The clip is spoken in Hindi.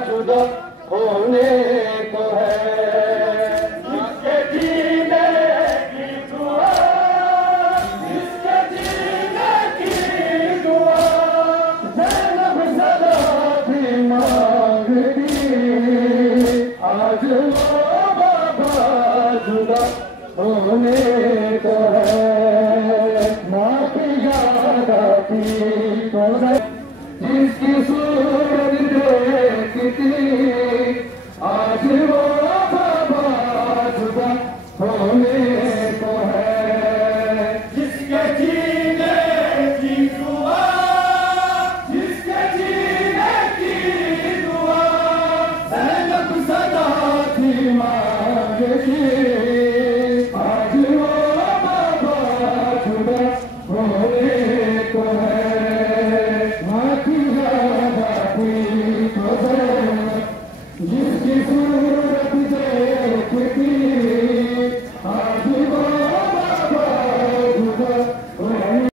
जुदा होने को है। जिसके जीने की दुआ, जिसके जीने की दुआ, ज़ैनब सदा भी मांगती, आज वो बाबा जुदा होने को है। माँ की याद आती तो जिसकी सूरत देखती, आज वो बाबा जुदा होने को है। जिसके जीने की दुआ, जिसके जीने की दुआ, ज़ैनब सदा थी मांगती,